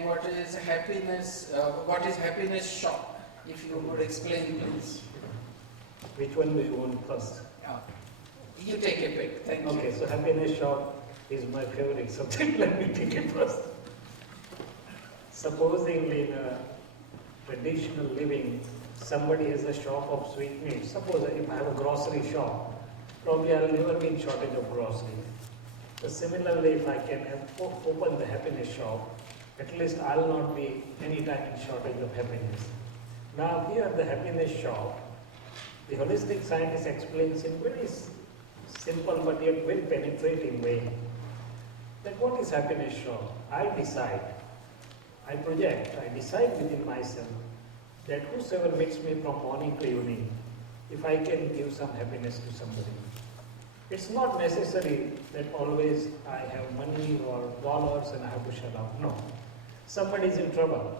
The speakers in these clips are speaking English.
What is happiness? What is happiness shock? If you would explain, please. Which one do you want first? You take a pick. Thank you. Okay, so happiness shock is my favorite subject. Let me take it first. Supposing in a traditional living, somebody has a shop of sweetmeats. Suppose if I have a grocery shop, probably I'll never be in shortage of groceries. So similarly, if I can open the happiness shop, at least I'll not be anytime in shortage of happiness. Now here the happiness shop, the holistic scientist explains in very simple but yet very penetrating way that what is happiness shop? I decide, I project, I decide within myself that whosoever meets me from morning to evening, if I can give some happiness to somebody. It's not necessary that always I have money or dollars and I have to shell out. No. Somebody is in trouble.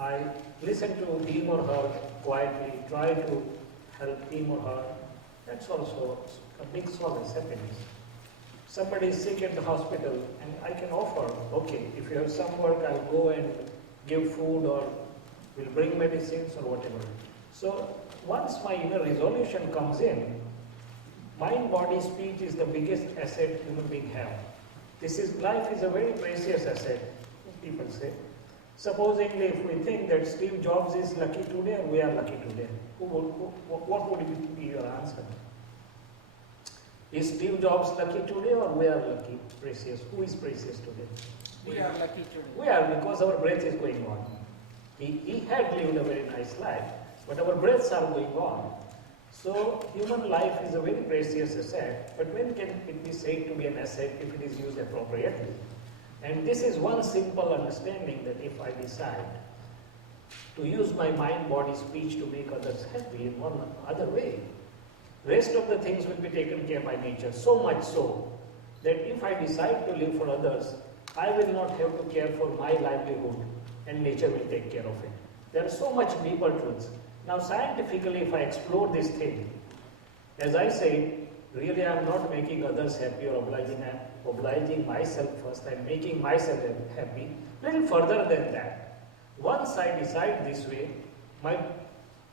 I listen to him or her quietly, try to help him or her. That's also a big solace, happiness. Somebody is sick at the hospital and I can offer, okay, if you have some work, I'll go and give food or will bring medicines or whatever. So once my inner resolution comes in, mind, body, speech is the biggest asset human being have. Life is a very precious asset, people say. Supposingly, if we think that Steve Jobs is lucky today or we are lucky today, what would be your answer? Is Steve Jobs lucky today or we are lucky, precious? Who is precious today? We are lucky today. We are, because our breath is going on. He had lived a very nice life, but our breaths are going on. So human life is a very precious asset, but when can it be said to be an asset if it is used appropriately? And this is one simple understanding, that if I decide to use my mind, body, speech to make others happy in one other way, rest of the things will be taken care by nature, so much so that if I decide to live for others, I will not have to care for my livelihood and nature will take care of it. There are so much deeper truths. Now scientifically, if I explore this thing, as I say, really I am not making others happy or obliging. I am obliging myself first. I am making myself happy. Little further than that. Once I decide this way, my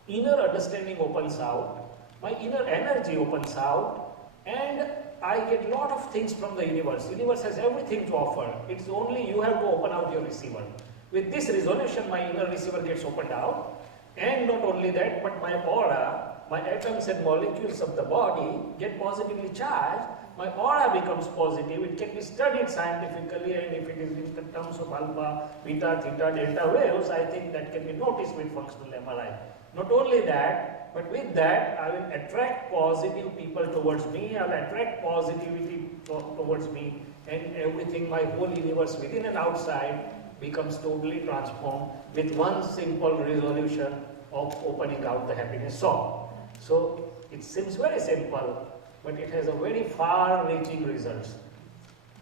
inner understanding opens out, my inner energy opens out, and I get lot of things from the universe. Universe has everything to offer. It's only you have to open out your receiver. With this resolution, my inner receiver gets opened out. And not only that, but my aura, my atoms and molecules of the body get positively charged. My aura becomes positive. It can be studied scientifically, and if it is in terms of alpha, beta, theta, delta waves, I think that can be noticed with functional MRI. Not only that, but with that, I will attract positive people towards me. I will attract positivity towards me, and everything, my whole universe within and outside, becomes totally transformed with one simple resolution of opening out the happiness soul. So it seems very simple, but it has a very far-reaching results.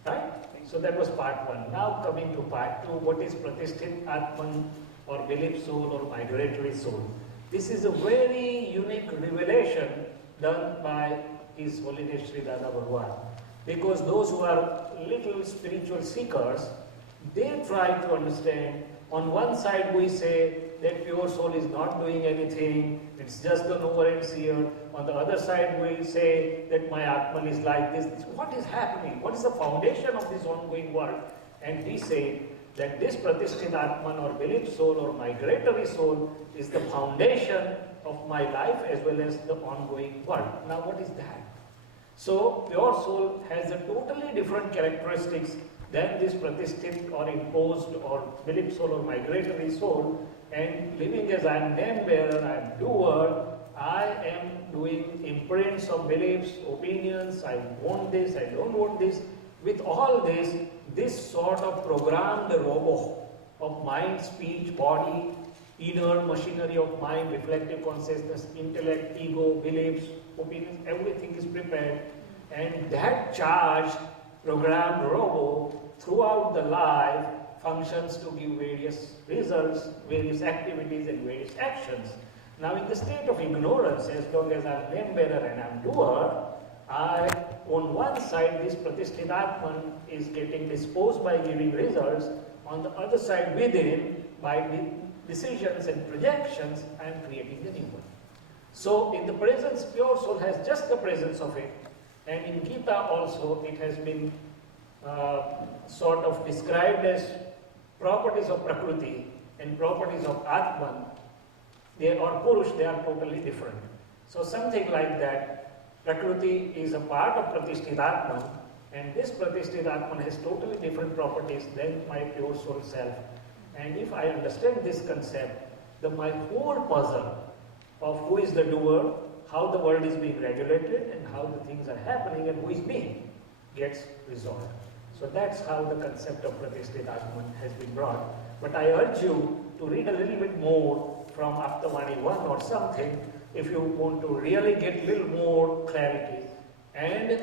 Right? So that was part one. Now coming to part two, what is Pratisthit Atman or belief soul or migratory soul? This is a very unique revelation done by His Holiness Sri Dada Bhagwan. Because those who are little spiritual seekers, they try to understand. On one side we say that pure soul is not doing anything, it's just the knower and seer. On the other side we say that my Atman is like this. What is happening? What is the foundation of this ongoing world? And we say that this Pratisthit Atman or belief soul or migratory soul is the foundation of my life as well as the ongoing world. Now what is that? So pure soul has a totally different characteristics than this pratisthit or imposed or belief soul or migratory soul. And living as I am name bearer, I am doer, I am doing imprints of beliefs, opinions, I want this, I don't want this. With all this sort of programmed robo of mind, speech, body, inner machinery of mind, reflective consciousness, intellect, ego, beliefs, opinions, everything is prepared. And that charged programmed robo throughout the life functions to give various results, various activities and various actions. Now in the state of ignorance, as long as I am name bearer and I am doer, on one side this Pratisthit Atman is getting disposed by giving results, on the other side within, by decisions and projections, I am creating the new one. So in the presence, pure soul has just the presence of it, and in Gita also it has been sort of described as properties of Prakriti and properties of Atman, or Purush, they are totally different. So something like that, Prakriti is a part of Pratisthit Atman, and this Pratisthit Atman has totally different properties than my pure soul self. And if I understand this concept, then my whole puzzle of who is the doer, how the world is being regulated, and how the things are happening, and who is being, gets resolved. So that's how the concept of Pratisthit Atman has been brought. But I urge you to read a little bit more from Aptamani 1 or something, if you want to really get a little more clarity. And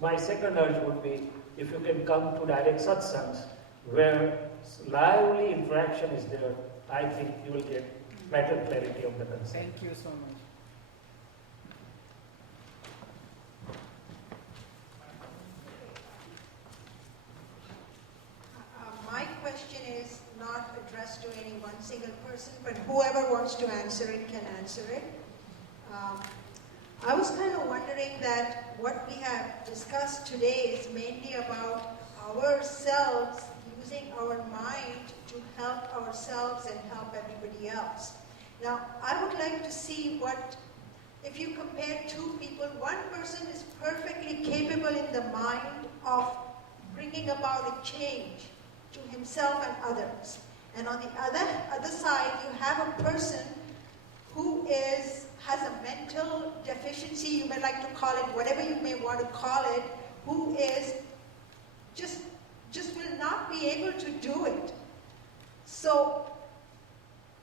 my second urge would be, if you can come to direct satsangs, where lively interaction is there, I think you will get better clarity of the concept. Thank you so much. My question is not addressed to any one single person, but whoever wants to answer it can answer it. I was kind of wondering that what we have discussed today is mainly about ourselves, using our mind to help ourselves and help everybody else. Now, I would like to see what, if you compare two people, one person is perfectly capable in the mind of bringing about a change to himself and others. And on the other side, you have a person who has a mental deficiency, you may like to call it whatever you may want to call it, who is just will not be able to do it. So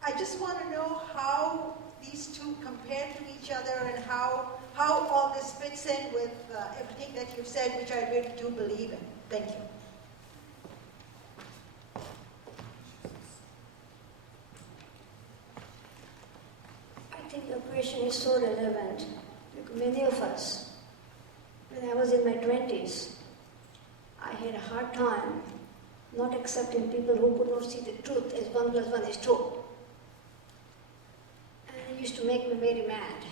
I just want to know how these two compare to each other and how all this fits in with everything that you've said, which I really do believe in. Thank you. I think your question is so relevant because many of us, when I was in my 20s, I had a hard time not accepting people who could not see the truth as 1 + 1 is 2. And it used to make me very mad.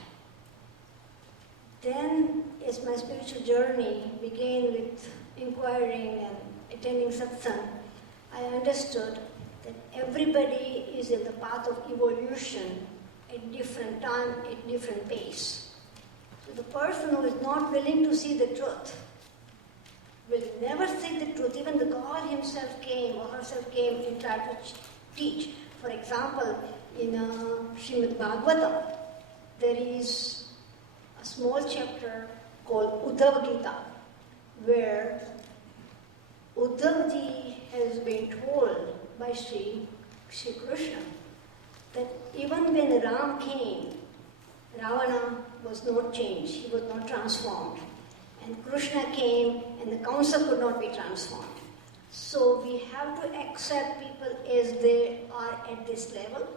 Then, as my spiritual journey began with inquiring and attending satsang, I understood that everybody is in the path of evolution at different time, at different pace. So the person who is not willing to see the truth will never see the truth. Even the God himself came or herself came and tried to teach. For example, in Srimad Bhagavatam, there is a small chapter called Uddhava Gita, where Uddhavji has been told by Sri Krishna that even when Ram came, Ravana was not changed, he was not transformed. And Krishna came and the council could not be transformed. So we have to accept people as they are at this level.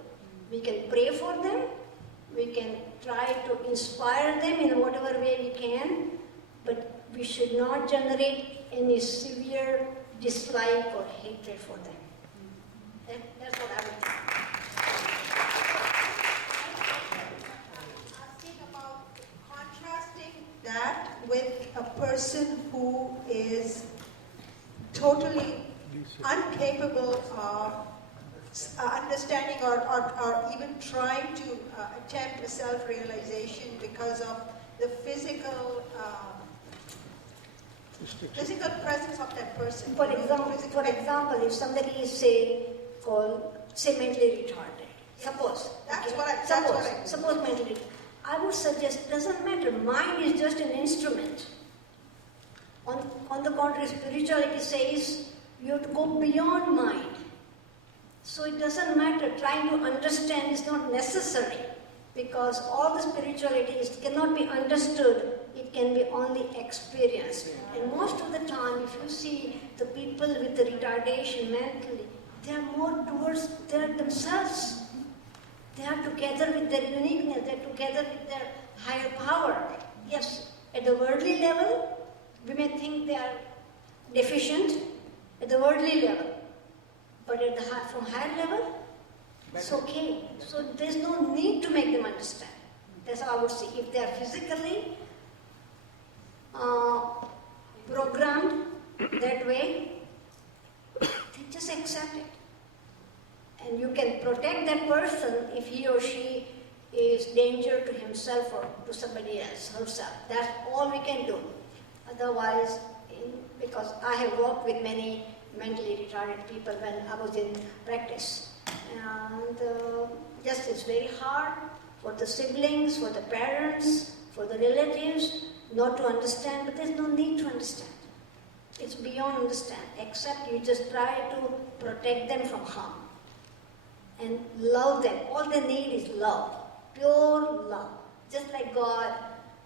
We can pray for them, we can try to inspire them in whatever way we can, but we should not generate any severe dislike or hatred for them. That's what I would think. Asking about contrasting that with a person who is totally incapable of understanding or even trying to attempt a self-realization because of the physical presence of that person. For example, if somebody is say mentally retarded, suppose mentally, I would suggest doesn't matter. Mind is just an instrument. On the contrary, spirituality says you have to go beyond mind. So it doesn't matter. Trying to understand is not necessary because all the spirituality cannot be understood. It can be only experienced. And most of the time, if you see the people with the retardation mentally, they are more towards themselves. They are together with their uniqueness. They are together with their higher power. Yes, at the worldly level, we may think they are deficient at the worldly level. But at the from higher level, it's Better. okay. So there's no need to make them understand. That's how I would say. If they are physically programmed that way, they just accept it. And you can protect that person if he or she is danger to himself or to somebody else, herself. That's all we can do. Otherwise, because I have worked with many mentally retarded people when I was in practice. And just it's very hard for the siblings, for the parents, for the relatives not to understand, but there's no need to understand. It's beyond understand, except you just try to protect them from harm and love them. All they need is love, pure love, just like God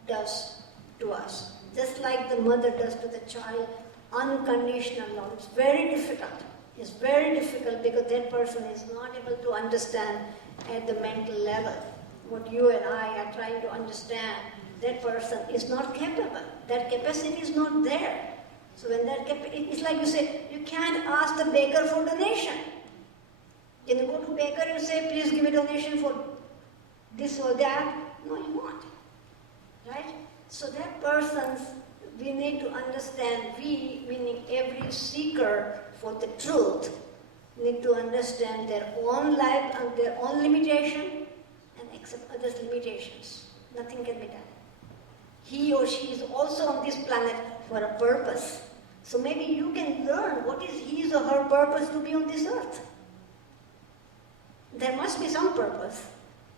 does to us, just like the mother does to the child, unconditional love. It's very difficult. It's very difficult because that person is not able to understand at the mental level what you and I are trying to understand. That person is not capable. That capacity is not there. So when that it's like you say, you can't ask the baker for donation. When you go to baker, you say, please give a donation for this or that. No, you won't. Right? So that person's, we need to understand, we, meaning every seeker for the truth, need to understand their own life and their own limitation and accept others' limitations. Nothing can be done. He or she is also on this planet for a purpose. So maybe you can learn what is his or her purpose to be on this earth. There must be some purpose.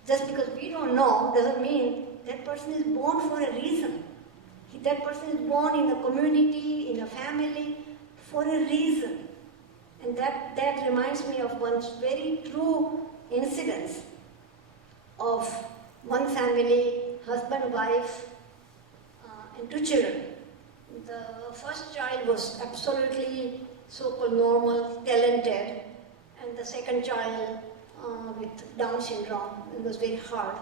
Just because we don't know doesn't mean that person is born for a reason. That person is born in a community, in a family, for a reason. And that reminds me of one very true incident of one family, husband, wife, and 2 children. The first child was absolutely so-called normal, talented, and the second child with Down syndrome. It was very hard.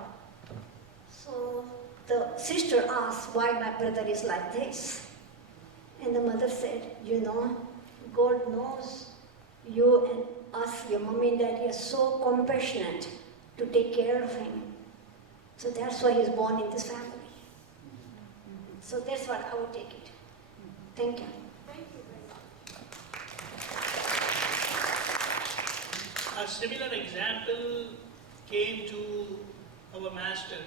So the sister asked why my brother is like this. And the mother said, you know, God knows you and us, your mommy and daddy, are so compassionate to take care of him. So that's why he's born in this family. So that's what I would take it. Thank you. A similar example came to our master,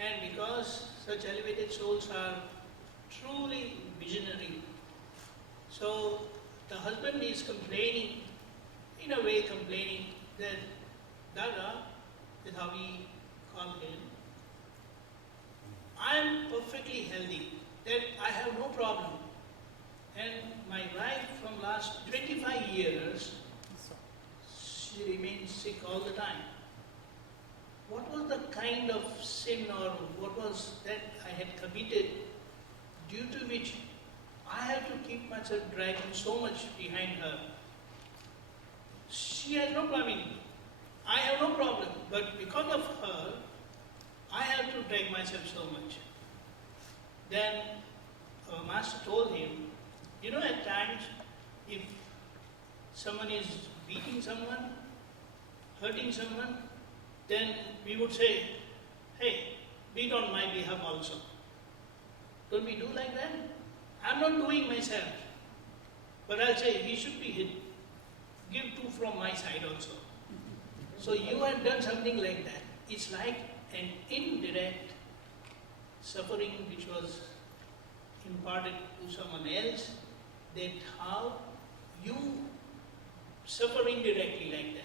and because such elevated souls are truly visionary, so the husband is complaining, in a way complaining, that Dada, is how we call him, I am perfectly healthy, that I have no problem. And my wife from last 25 years, she remains sick all the time. What was the kind of sin or what was that I had committed due to which I have to keep myself dragging so much behind her? She has no problem. I have no problem, but because of her, I have to drag myself so much. Then our master told him, you know, at times, if someone is beating someone, hurting someone, then we would say, hey, beat on my behalf also. Don't we do like that? I'm not doing myself. But I'll say, he should be hit. Give 2 from my side also. So you have done something like that. It's like an indirect suffering which was imparted to someone else, that how you suffer indirectly like that.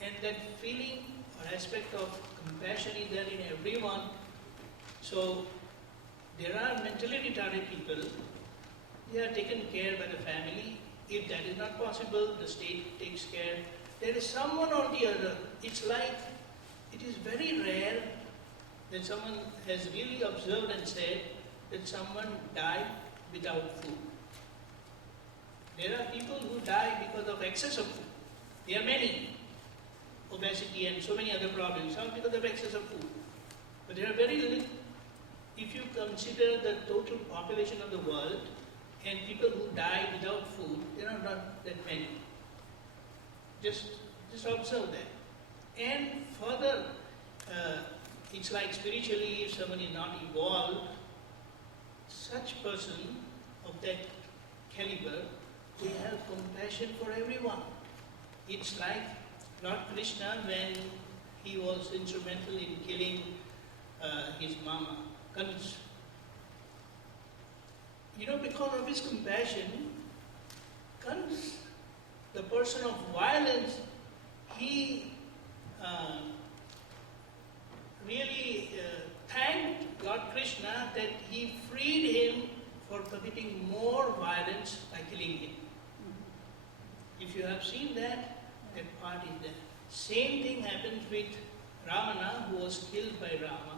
And that feeling or aspect of compassion is there in everyone. So there are mentally retarded people, they are taken care by the family. If that is not possible, the state takes care. There is someone or the other. It's like, it is very rare that someone has really observed and said that someone died without food. There are people who die because of excess of food. There are many. Obesity and so many other problems, all because of excess of food. But there are very little. If you consider the total population of the world, and people who die without food, there are not that many. Just observe that. And further, it's like spiritually, if someone is not evolved, such person of that caliber, they have compassion for everyone. It's like Lord Krishna when he was instrumental in killing his mama, Kans. Because of his compassion, Kans, the person of violence, he really thanked Lord Krishna that he freed him for committing more violence by killing him. If you have seen that part is there. Same thing happens with Ravana, who was killed by Rama.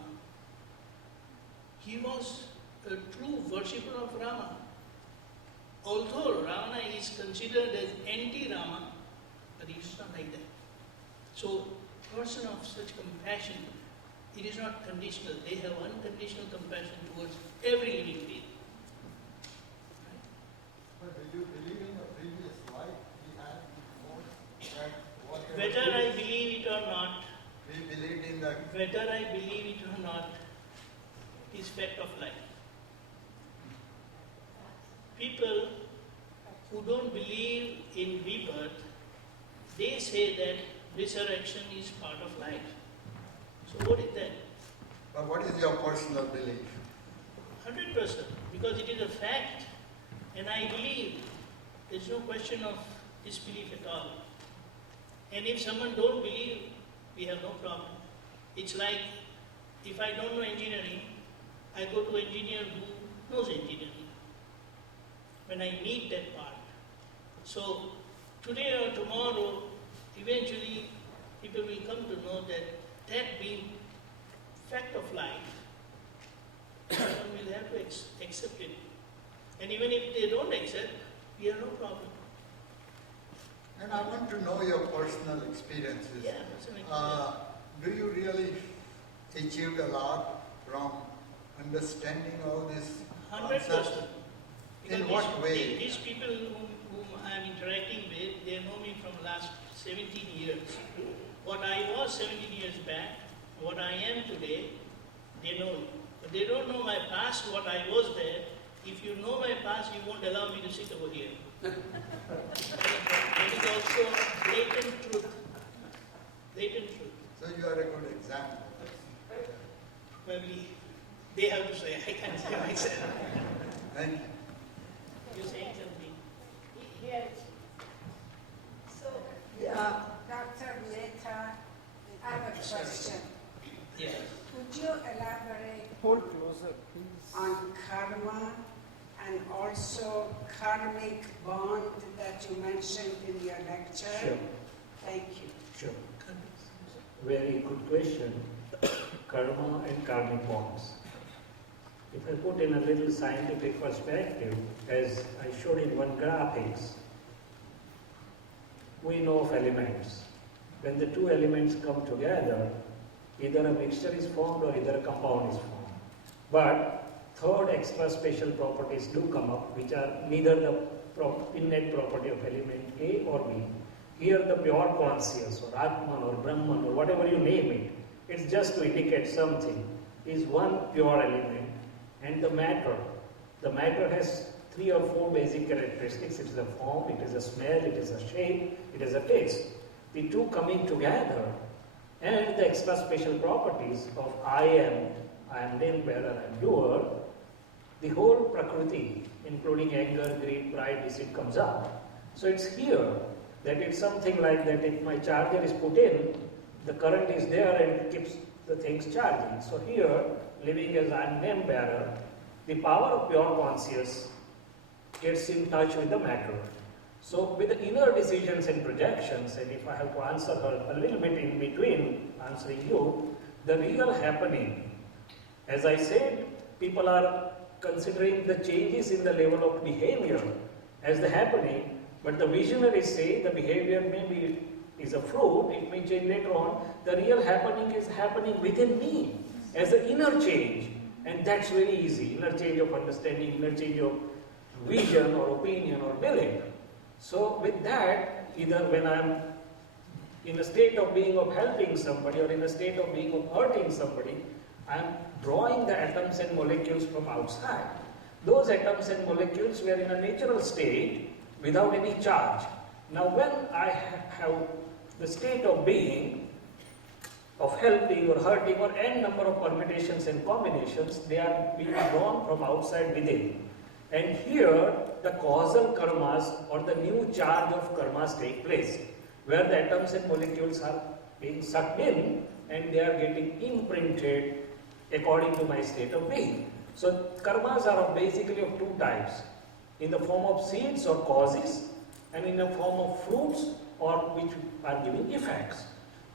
He was a true worshipper of Rama. Although Ravana is considered as anti-Rama, but it is not like that. So, person of such compassion, it is not conditional. They have unconditional compassion towards every living being. Right? But do you believe in a previous life he had before that whatever Whether I believe it or not, we believed in the whether I believe it or not, it is fact of life. People who don't believe in rebirth, they say that resurrection is part of life. So what is that? but what is your personal belief? 100%, because it is a fact, and I believe. There's no question of disbelief at all. And if someone don't believe, we have no problem. It's like if I don't know engineering, I go to an engineer who knows engineering when I need that part. So today or tomorrow, eventually people will come to know that being fact of life, one will have to accept it. And even if they don't accept, we have no problem. And I want to know your personal experiences. Yeah, that's an experience. Do you really achieved a lot from understanding all this 100%. concepts? In Because what way? These people whom I am interacting with, they know me from last 17 years. What I was 17 years back, what I am today, they know me. But they don't know my past, what I was there. If you know my past, you won't allow me to sit over here. That is also blatant truth. Blatant truth. So you are a good example. Probably they have to say, I can't say myself. Thank you. You're saying something. Yes. So, Dr. Mehta, I have a question. Yes. Could you elaborate Hold closer, please. on karma and also karmic bond that you mentioned in your lecture? Sure. Thank you. Sure. Very good question. Karma and karmic bonds. If I put in a little scientific perspective, as I showed in one graphics, we know of elements. When the two elements come together, either a mixture is formed or either a compound is formed. But third extra special properties do come up, which are neither the innate property of element A or B. Here the pure conscious or Atman or Brahman or whatever you name it, it's just to indicate something, is one pure element. And the matter has 3 or 4 basic characteristics. It is a form, it is a smell, it is a shape, it is a taste. The two coming together and the extra special properties of I am name bearer, I am doer, the whole prakriti, including anger, greed, pride, deceit comes up. So it's here that it's something like that if my charger is put in, the current is there and it keeps the things charging. So here, living as I am name bearer, the power of pure conscious gets in touch with the matter. So with the inner decisions and projections, and if I have to answer her a little bit in between answering you, the real happening, as I said, people are considering the changes in the level of behavior as the happening, but the visionaries say the behavior maybe is a fruit, it may change later on. The real happening is happening within me as an inner change, and that's very easy. Inner change of understanding, inner change of vision or opinion or belief. So with that, either when I'm in a state of being of helping somebody or in a state of being of hurting somebody, I'm drawing the atoms and molecules from outside. Those atoms and molecules were in a natural state without any charge. Now when I have the state of being, of helping or hurting or n number of permutations and combinations, they are being drawn from outside within. And here the causal karmas or the new charge of karmas take place, where the atoms and molecules are being sucked in and they are getting imprinted according to my state of being. So karmas are basically of two types, in the form of seeds or causes and in the form of fruits or which are giving effects.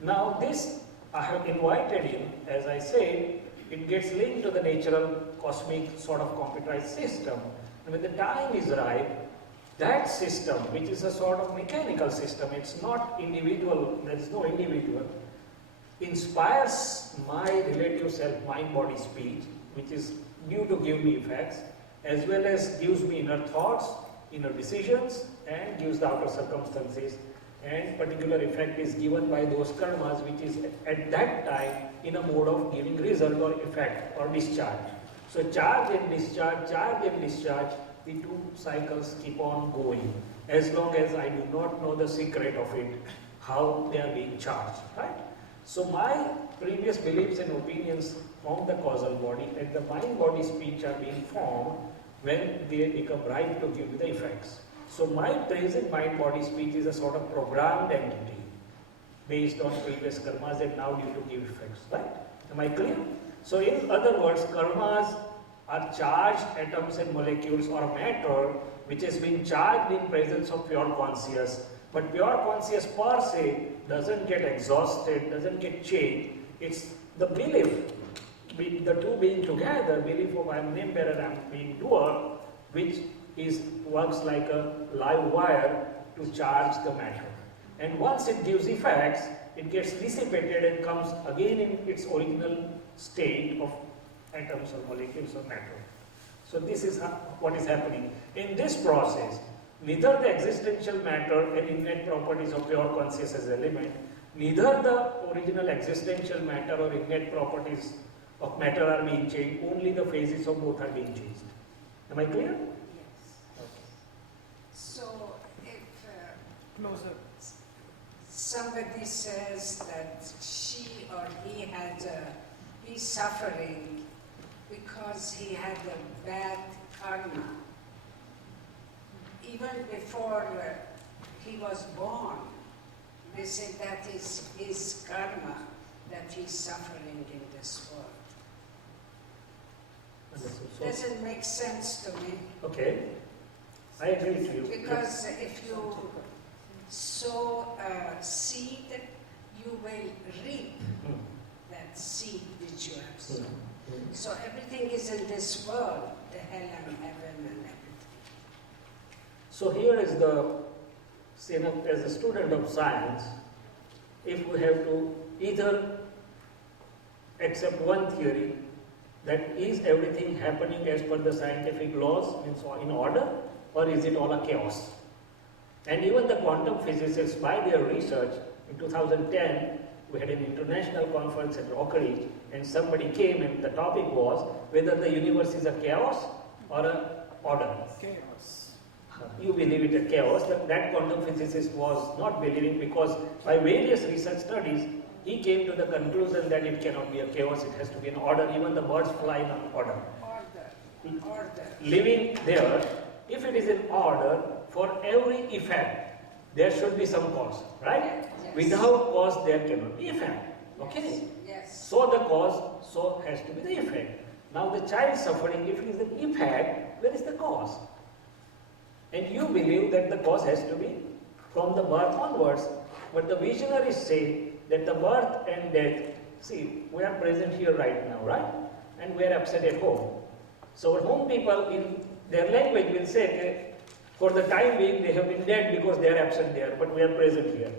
Now this I have invited in, as I said, it gets linked to the natural cosmic sort of computerized system. And when the time is right, that system, which is a sort of mechanical system, it's not individual, there is no individual, inspires my relative self, mind, body, speech, which is due to give me effects, as well as gives me inner thoughts, inner decisions, and gives the outer circumstances, and particular effect is given by those karmas which is at that time in a mode of giving result or effect or discharge. So charge and discharge, the two cycles keep on going as long as I do not know the secret of it, how they are being charged, right? So my previous beliefs and opinions form the causal body, and the mind, body, speech are being formed when they become right to give the effects. So my present mind, body, speech is a sort of programmed entity based on previous karmas and now due to give effects, right? Am I clear? So in other words, karmas are charged atoms and molecules or matter which has been charged in presence of pure conscious. But pure conscious per se doesn't get exhausted, doesn't get changed. It's the belief, the two being together, belief of I am name bearer, I am being doer, which works like a live wire to charge the matter. And once it gives effects, it gets dissipated and comes again in its original state of atoms or molecules or matter. So this is what is happening. In this process, neither the existential matter and innate properties of pure conscious as element, neither the original existential matter or innate properties of matter are being changed, only the phases of both are being changed. Am I clear? So, if somebody says that she or he he's suffering because he had a bad karma, even before he was born, they say that is his karma that he's suffering in this world. Doesn't make sense to me. Okay. I agree with you. Because if you sow a seed, you will reap that seed which you have sown. So everything is in this world, the hell and heaven and everything. So here is as a student of science, if we have to either accept one theory, that is everything happening as per the scientific laws, means in order, or is it all a chaos? And even the quantum physicists, by their research, in 2010, we had an international conference at Rockeridge, and somebody came and the topic was whether the universe is a chaos or an order. Chaos. You believe it a chaos. That quantum physicist was not believing, because by various research studies, he came to the conclusion that it cannot be a chaos, it has to be an order. Even the birds fly in an order. Order. Living there, if it is in order, for every effect, there should be some cause, right? Yes. Without cause, there cannot be effect. Okay? Yes. So the cause, so has to be the effect. Now the child suffering, if it is an effect, where is the cause? And you believe that the cause has to be from the birth onwards. But the visionaries say that the birth and death, see, we are present here right now, right? And we are absent at home. So our home people in their language will say that for the time being they have been dead because they are absent there, but we are present here.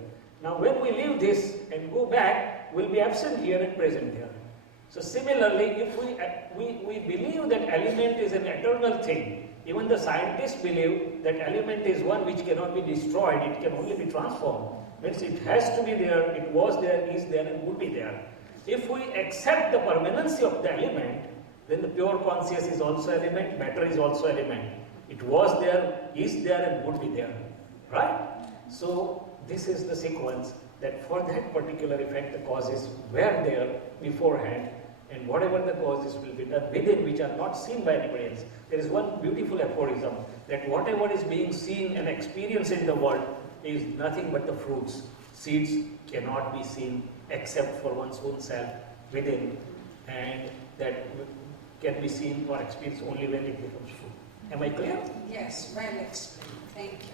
Now when we leave this and go back, we'll be absent here and present here. So similarly, if we believe that element is an eternal thing, Even the scientists believe that element is one which cannot be destroyed, it can only be transformed. Means it has to be there, it was there, is there, and would be there. If we accept the permanency of the element, then the pure conscious is also element, matter is also element. It was there, is there, and would be there. Right? So this is the sequence that for that particular effect the causes were there beforehand, and whatever the causes will be done within, which are not seen by anybody else. There is one beautiful aphorism that whatever is being seen and experienced in the world is nothing but the fruits. Seeds cannot be seen except for one's own self within, and that can be seen or experienced only when it becomes fruit. Am I clear? Yes, well explained. Thank you.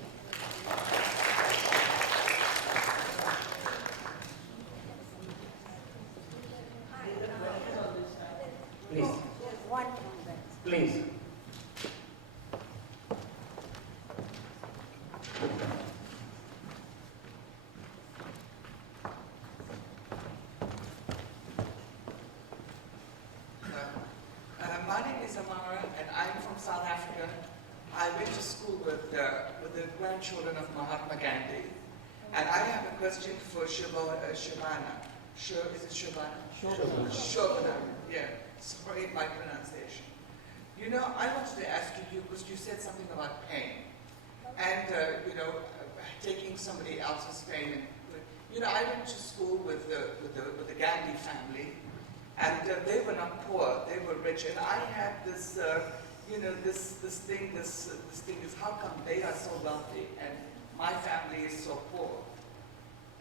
Please, One moment. please. My name is Amara, and I'm from South Africa. I went to school with the grandchildren of Mahatma Gandhi, and I have a question for Shabana. Is it Shabana? Shabana. Yeah. Sorry my pronunciation. You know, I wanted to ask you because you said something about pain, and taking somebody else's pain. And, I went to school with the Gandhi family. And they were not poor; they were rich. And I had this, this thing is how come they are so wealthy and my family is so poor?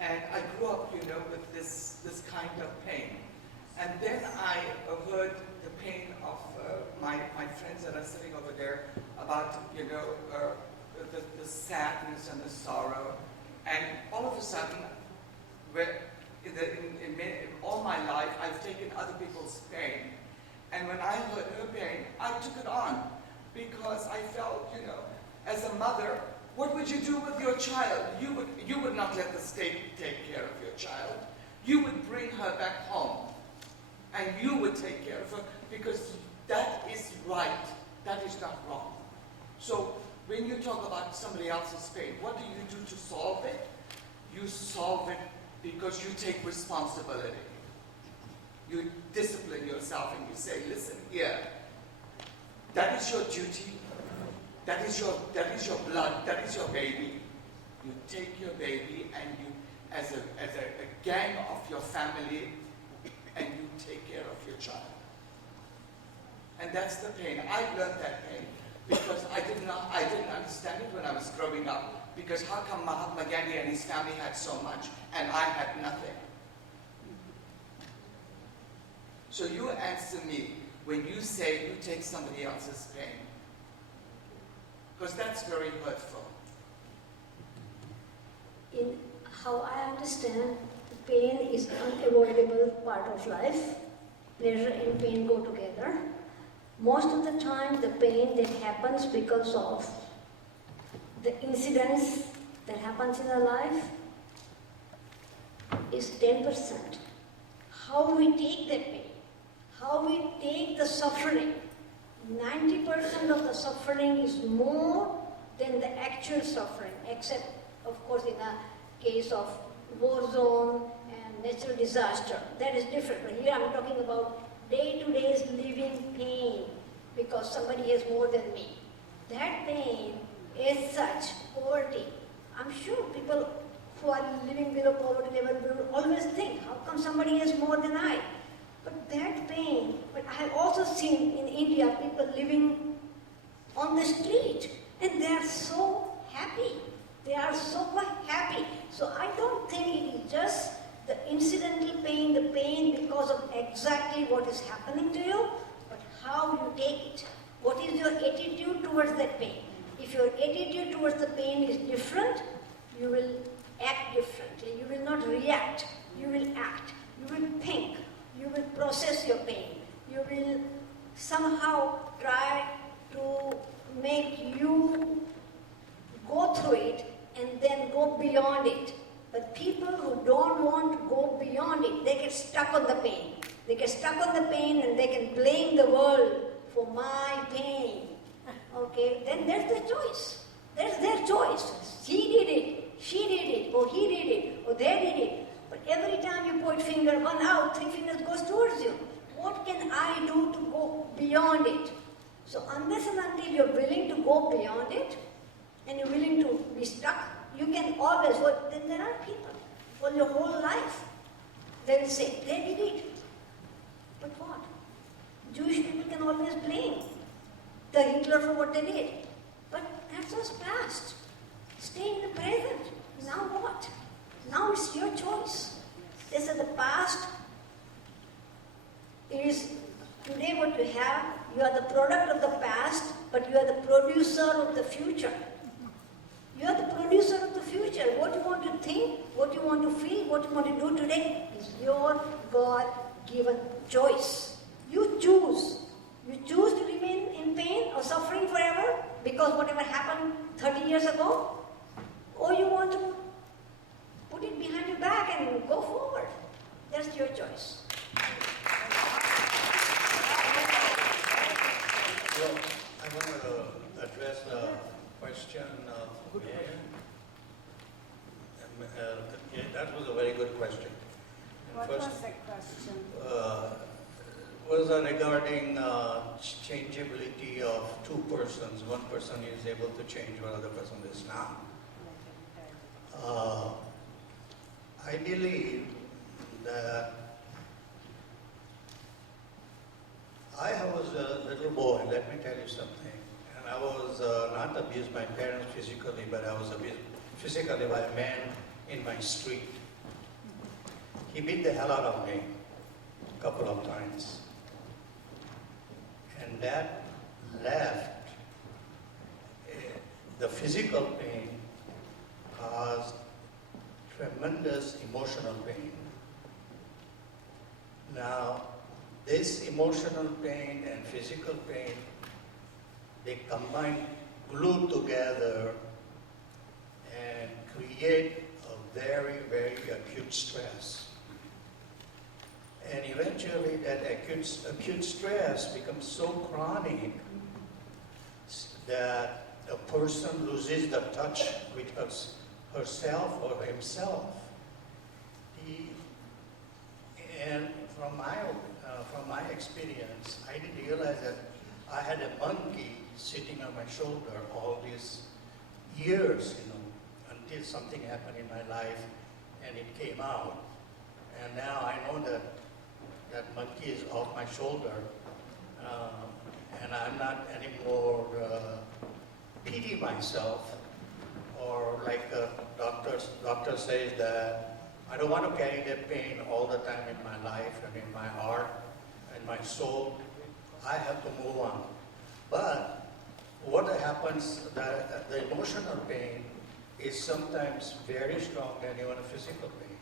And I grew up, with this kind of pain. And then I heard the pain of my friends that are sitting over there about, the sadness and the sorrow. And all of a sudden, in all my life, I've taken other people's pain. And when I heard her pain, I took it on. Because I felt, as a mother, what would you do with your child? You would not let the state take care of your child. You would bring her back home. And you would take care of her because that is right. That is not wrong. So when you talk about somebody else's pain, what do you do to solve it? You solve it because you take responsibility. You discipline yourself and you say, listen here, that is your duty, that is your blood, that is your baby. You take your baby and you, as a gang of your family, and you take care of your child. And that's the pain. I learned that pain because I didn't understand it when I was growing up. Because how come Mahatma Gandhi and his family had so much and I had nothing? So you answer me when you say you take somebody else's pain. Because that's very hurtful. In how I understand, pain is an unavoidable part of life. Pleasure and pain go together. Most of the time, the pain that happens because of the incidents that happens in our life is 10%. How we take that pain, how we take the suffering, 90% of the suffering is more than the actual suffering, except, of course, in a case of war zone and natural disaster. That is different. But here I'm talking about day-to-day living pain because somebody has more than me. That pain is such poverty. I'm sure people who are living below poverty level will always think, how come somebody has more than I? But that pain, but I have also seen in India people living on the street and they are so happy. They are so happy. So I don't think it is just the incidental pain, the pain because of exactly what is happening to you, but how you take it. What is your attitude towards that pain? If your attitude towards the pain is different, you will act differently. You will not react. You will act. You will think. You will process your pain. You will somehow try to make you go through it and then go beyond it. But people who don't want to go beyond it, they get stuck on the pain. They get stuck on the pain and they can blame the world for my pain. Okay, then there's the choice. There's their choice. She did it, she did it, or he did it, or they did it. But every time you point finger, one out, three fingers goes towards you. What can I do to go beyond it? So unless and until you're willing to go beyond it, and you're willing to be stuck, you can always, well, then there are people for your whole life. They will say, they did it. But what? Jewish people can always blame the Hitler for what they did. But that's just past. Stay in the present. Now what? Now it's your choice. They said the past is today what you have. You are the product of the past, but you are the producer of the future. You are the producer of the future. What you want to think, what you want to feel, what you want to do today is your God-given choice. You choose. You choose to remain in pain or suffering forever because whatever happened 30 years ago, or you want to put it behind your back and go forward. That's your choice. So I want to address the question of yeah, that was a very good question. What First, was the question? was regarding changeability of two persons. One person is able to change, one other person is not. I believe that I was a little boy, let me tell you something, and I was not abused by parents physically, but I was abused physically by a man in my street. He beat the hell out of me a couple of times. And that left the physical pain caused tremendous emotional pain. Now, this emotional pain and physical pain, they combine, glue together and create a very, very acute stress. And eventually that acute stress becomes so chronic that a person loses the touch with herself or himself. And from my experience, I didn't realize that I had a monkey sitting on my shoulder all these years, until something happened in my life and it came out. And now I know that that monkey is off my shoulder, and I'm not anymore pity myself, or like doctor says that I don't want to carry that pain all the time in my life and in my heart and my soul. I have to move on. But what happens, the emotional pain is sometimes very strong than even a physical pain.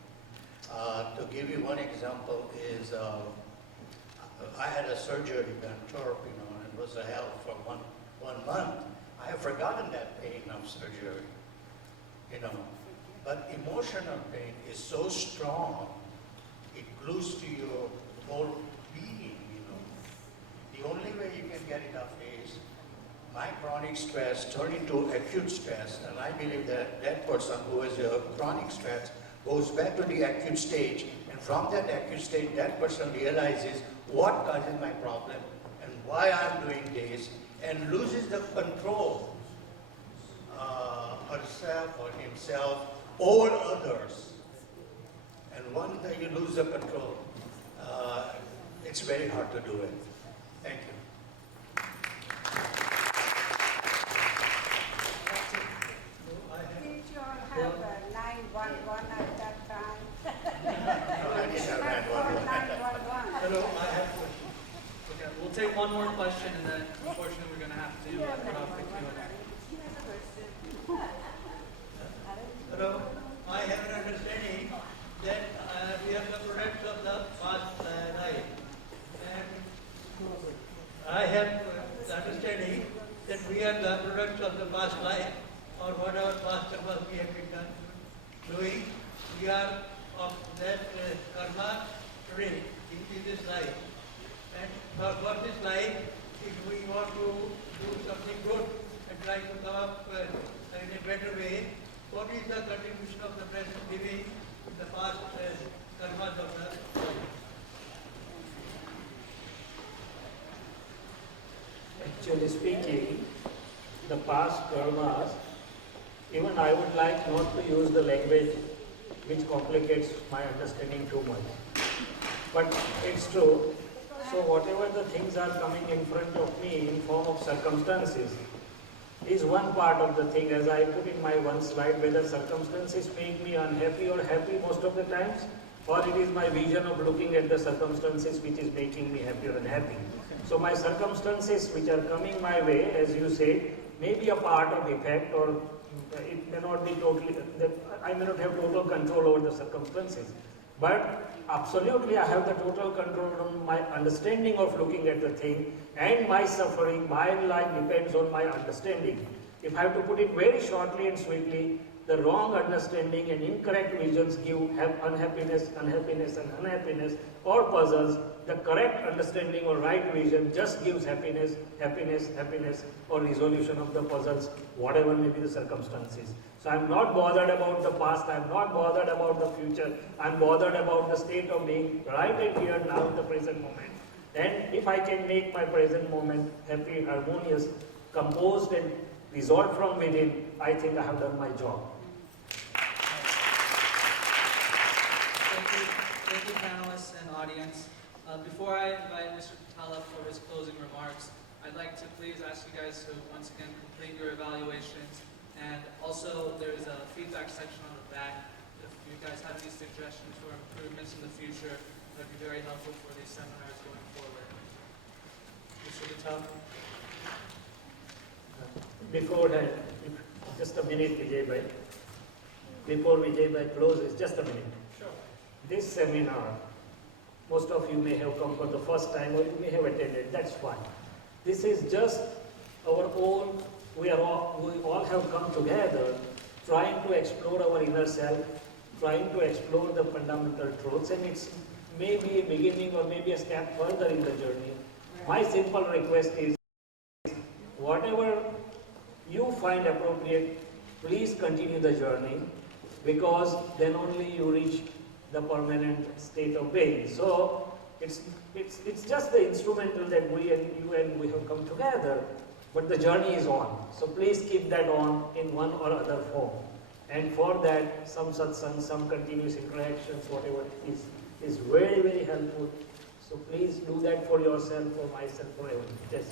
To give you one example is, I had a surgery done, TURP, and it was a hell for one month. I have forgotten that pain of surgery, But emotional pain is so strong, it glues to your whole being, The only way you can get it off is my chronic stress turned into acute stress, and I believe that that person who has a chronic stress goes back to the acute stage, and from that acute stage, that person realizes what causes my problem and why I'm doing this, and loses the control, herself or himself, over others. And once that you lose the control, it's very hard to do it. Thank you. Did you all have a 911 at that time? No, I didn't have that one. 911. Hello, I have a question. Okay, we'll take one more question and then unfortunately we're going to have to cut off the Q&A. Hello, I have an understanding that we are the products of the past life. And I have the understanding that we are the products of the past life, or whatever past karma we have been doing. We are of that karma today in this life. And for this life, if we want to do something good and try to come up in a better way, what is the contribution of the present living in the past karmas of the life? Actually speaking, the past karmas, even I would like not to use the language which complicates my understanding too much. But it's true. So whatever the things are coming in front of me in form of circumstances is one part of the thing, as I put in my one slide, whether circumstances make me unhappy or happy most of the times, or it is my vision of looking at the circumstances which is making me happy or unhappy. So my circumstances which are coming my way, as you say, may be a part of effect, or it may not be totally, I may not have total control over the circumstances. But absolutely I have the total control on my understanding of looking at the thing, and my suffering, my life depends on my understanding. If I have to put it very shortly and sweetly, the wrong understanding and incorrect visions give unhappiness, unhappiness and unhappiness, or puzzles. The correct understanding or right vision just gives happiness, happiness, happiness, or resolution of the puzzles, whatever may be the circumstances. So I am not bothered about the past, I am not bothered about the future, I am bothered about the state of being right at here now in the present moment. And if I can make my present moment happy, harmonious, composed and resolved from within, I think I have done my job. Thank you, panelists and audience. Before I invite Mr. Patala for his closing remarks, I'd like to please ask you guys to once again complete your evaluations. And also, there's a feedback section on the back. If you guys have any suggestions for improvements in the future, that would be very helpful for these seminars going forward. Mr. Patala? Beforehand, just a minute, Vijay Bhai. Before Vijay Bhai closes, just a minute. Sure. This seminar, most of you may have come for the first time or you may have attended, that's fine. This is just our own, we all have come together trying to explore our inner self, trying to explore the fundamental truths, and it's maybe a beginning or maybe a step further in the journey. My simple request is, whatever you find appropriate, please continue the journey, because then only you reach the permanent state of being. So it's just the instrumental that we and you and we have come together, but the journey is on. So please keep that on in one or other form. And for that, some satsang, some continuous interactions, whatever it is very, very helpful. So please do that for yourself, for myself, for everyone. Yes.